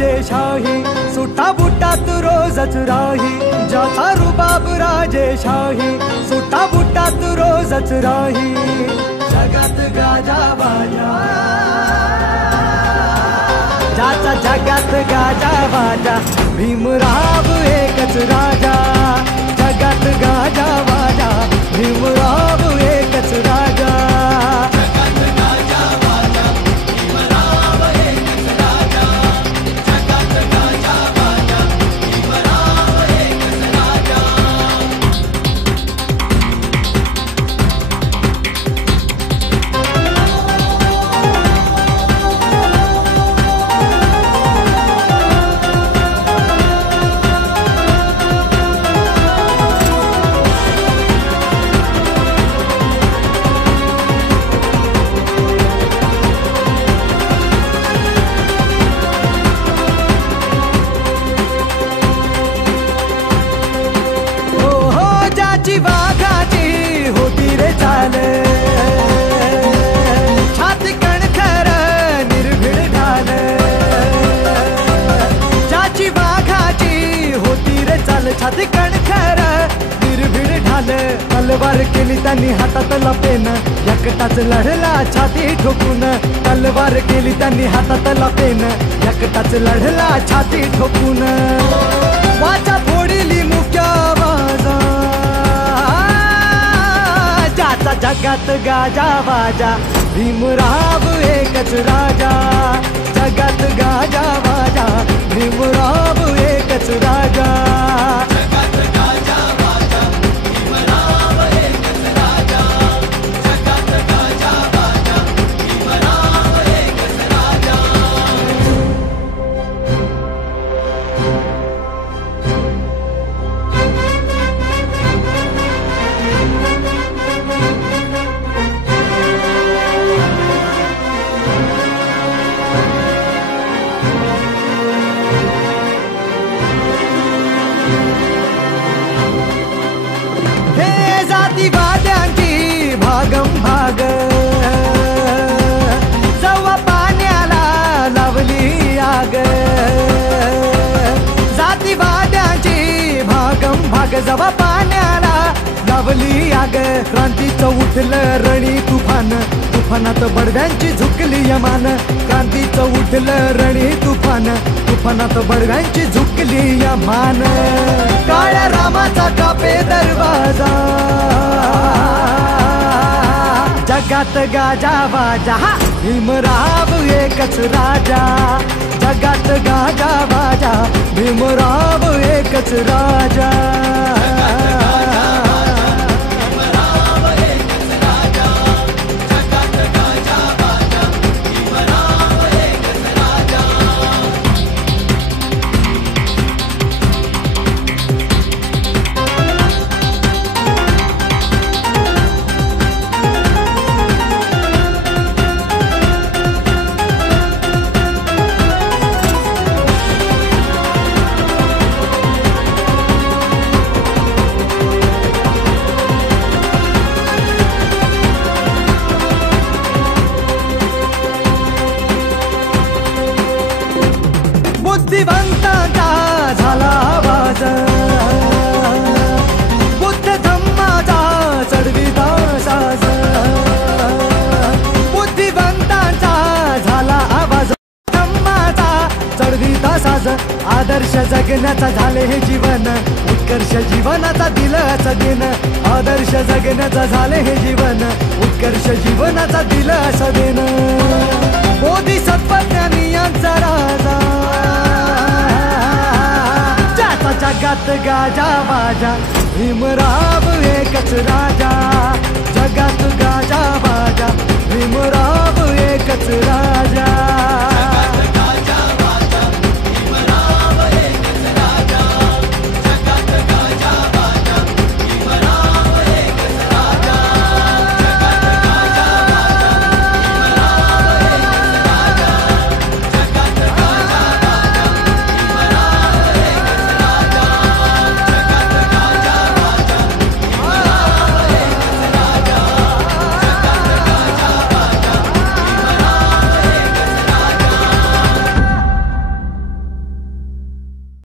राजेशाही, सुटा बुटात रोजच राही, ज्याचा रुबाब राजेशाही, सुटा बुटात रोजच राही. जगात गाजा बाजा, ज्याचा जगात गाजा बाजा, भीमराव एकच राजा. जगात गाजा बाजा, भीमराव एकच राजा. वाघाची होती रे चाल, छाती कणखर निर्भीड ढाल. ज्याची वाघाची होती रे चाल, छाती कणखर निर्भीड ढाल. तलवार केली त्यांनी हातातला पेन, एकटाच लढला छाती ठोकून. तलवार केली त्यांनी हातातला पेन, एकटाच लढला छाती ठोकून. वाचा फोडली मुक्या आवाजा, ज्याचा जगात गाजा बाजा, भीमराव एकच राजा. जगात गाजा बाजा, भीमराव एकच राजा. जगात गाजा बाजा, भीमराव एकच राजा. जगात गाजा बाजा, भीमराव एकच राजा. जातीवाद्यांची भागम भाग, जवा पाण्याला लावली आग. जातीवाद्यांची भागम भाग, जवा पाण्याला लावली आग. क्रांतीचं उठलं रणी तुफान, तुफानात बडव्यांची झुकली यमान. क्रांतीचं उठलं रणी तुफान, तुफानात बडव्यांची झुकली यमान. काळ्या रामाचा कापे दरवाजा, जगात गाजा बाजा, भीमराव एकच राजा. जगात गाजा बाजा, भीमराव एकच राजा. बुद्धिवंतांचा झाला आवाज, बुद्ध धम्माचा चढविता साज. बुद्धिवंतांचा झाला आवाज, धम्माचा चढविता साज. आदर्श जगण्याचा झाले हे जीवन, उत्कर्ष जीवनाचा दिलच दिन. आदर्श जगण्याचा झाले हे जीवन, उत्कर्ष जीवनाचा दिलच दिन. बोधिसत्वज्ञानी यांचा राजा, जगात गाजा बाजा, भीमराव एकच राजा.